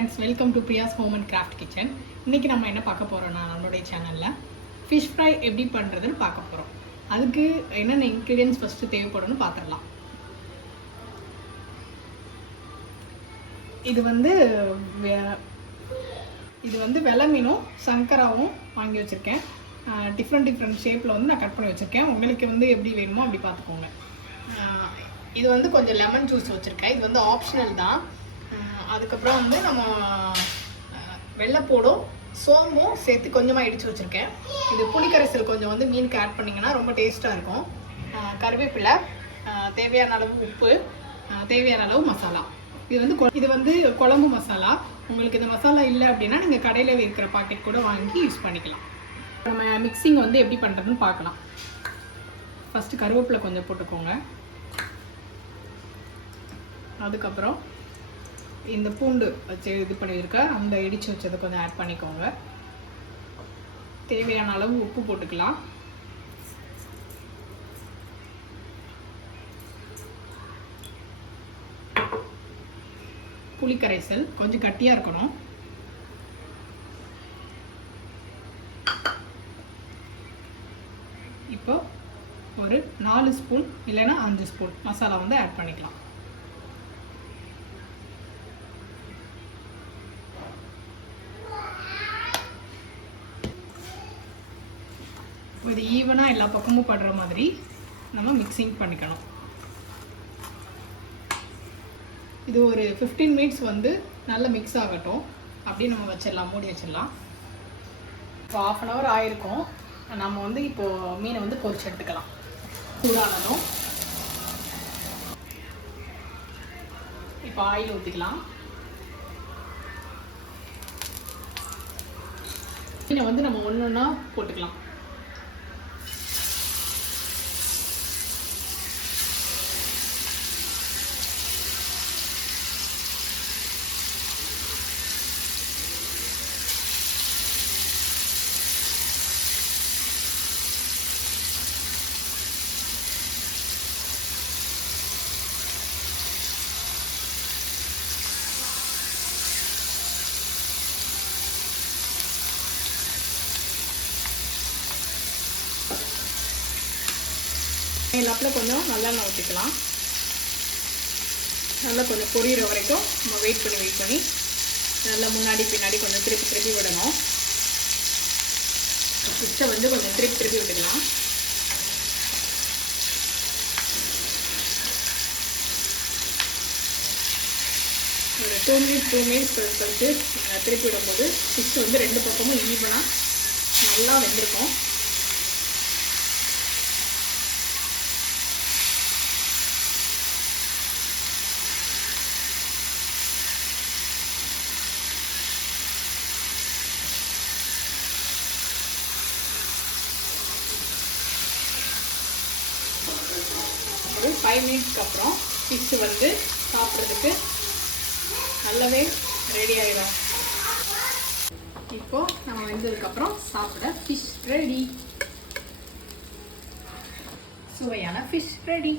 Friends, welcome to Priya's home and craft kitchen. இன்றைக்கி நம்ம என்ன பார்க்க போகிறோம்னா, நம்மளுடைய சேனலில் ஃபிஷ் ஃப்ரை எப்படி பண்ணுறதுன்னு பார்க்க போகிறோம். அதுக்கு என்னென்ன இன்க்ரீடியன்ஸ் ஃபஸ்ட்டு தேவைப்படும்னு பார்த்துடலாம். இது வந்து வெலை மீனும் சங்கராவும் வாங்கி வச்சுருக்கேன். டிஃப்ரெண்ட் ஷேப்பில் வந்து நான் கட் பண்ணி வச்சுருக்கேன். உங்களுக்கு வந்து எப்படி வேணுமோ அப்படி பார்த்துக்கோங்க. இது வந்து கொஞ்சம் லெமன் ஜூஸ் வச்சுருக்கேன். இது வந்து ஆப்ஷனல் தான். அதுக்கப்புறம் வந்து நம்ம வெள்ளைப்பூடும் சோம்பும் சேர்த்து கொஞ்சமாக இடித்து வச்சுருக்கேன். இது புளிக்கரைசல் கொஞ்சம் வந்து மீனுக்கு ஆட் பண்ணிங்கன்னா ரொம்ப டேஸ்ட்டாக இருக்கும். கருவேப்பிலை, தேவையான அளவு உப்பு, தேவையான அளவு மசாலா. இது வந்து குழம்பு மசாலா. உங்களுக்கு இந்த மசாலா இல்லை அப்படின்னா நீங்கள் கடையில் இருக்கிற பாக்கெட் கூட வாங்கி யூஸ் பண்ணிக்கலாம். நம்ம மிக்சிங் வந்து எப்படி பண்ணுறதுன்னு பார்க்கலாம். ஃபஸ்ட்டு கருவேப்பிலை கொஞ்சம் போட்டுக்கோங்க. அதுக்கப்புறம் இந்த பூண்டு வச்சு இது பண்ணியிருக்க அந்த இடித்து வச்சதை கொஞ்சம் ஆட் பண்ணிக்கோங்க. தேவையான அளவு உப்பு போட்டுக்கலாம். புளிக்கரைசல் கொஞ்சம் கட்டியாக இருக்கணும். இப்போ ஒரு 4 ஸ்பூன் இல்லைன்னா 5 ஸ்பூன் மசாலா வந்து ஆட் பண்ணிக்கலாம். இது ஈவனாக எல்லா பக்கமும் படுற மாதிரி நம்ம மிக்சிங் பண்ணிக்கணும். இது ஒரு 15 மினிட்ஸ் வந்து நல்லா மிக்ஸ் ஆகட்டும். அப்படியே நம்ம வச்சிடலாம், மூடி வச்சிடலாம். இப்போ 1/2 hour ஆயிருக்கும். நம்ம வந்து இப்போது மீனை வந்து பொரிச்சு எடுத்துக்கலாம். சூடானதும் இப்போ ஆயில் ஊற்றிக்கலாம். மீனை வந்து நம்ம ஒன்று ஒன்றா போட்டுக்கலாம். மேலாப்பில் கொஞ்சம் நல்லெண்ணெய் ஊற்றிக்கலாம். நல்லா கொஞ்சம் பொரியிற வரைக்கும் நம்ம வெயிட் பண்ணி நல்லா முன்னாடி பின்னாடி கொஞ்சம் திருப்பி விடணும். ஃபிஷ்ஷை வந்து கொஞ்சம் திருப்பி விட்டுக்கலாம். ஒரு 2 மினிட்ஸ் கழிச்சு திருப்பி விடும்போது ஃபிஷ் வந்து 2 பக்கமும் ஈவனாக நல்லா வெந்திருக்கும். ஒரு 5 மினிட்ஸ்க்கு அப்புறம் ஃபிஷ் வந்து சாப்பிட்றதுக்கு நல்லாவே ரெடி ஆகிடும். இப்போது நம்ம வெந்ததுக்கப்புறம் சாப்பிட ஃபிஷ் ரெடி. சுவையான ஃபிஷ் ரெடி.